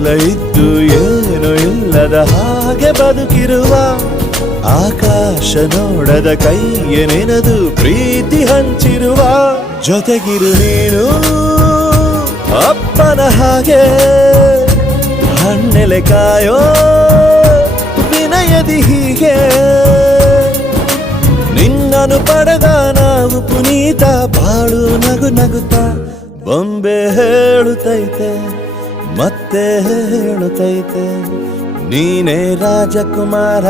ಎಲ್ಲ ಇದ್ದು ಏನು ಇಲ್ಲದ ಹಾಗೆ ಬದುಕಿರುವ ಆಕಾಶ ನೋಡದ ಕೈಯ ನೆನೆದು ಪ್ರೀತಿ ಹಂಚಿರುವ ಜೊತೆಗಿರು ನೀನು ಅಪ್ಪನ ಹಾಗೆ ಹಣ್ಣೆಲೆ ಕಾಯೋ ವಿನಯದಿ ಹೀಗೆ ನಿನ್ನನು ಪಡೆದ ನಾವು ಪುನೀತ ಬಾಳು ನಗು ನಗುತ್ತಾ ಬೊಂಬೆ ಹೇಳುತ್ತೈತೆ ಮತ್ತೆ ಹೇಳುತ್ತೈತೆ ನೀನೇ ರಾಜಕುಮಾರ.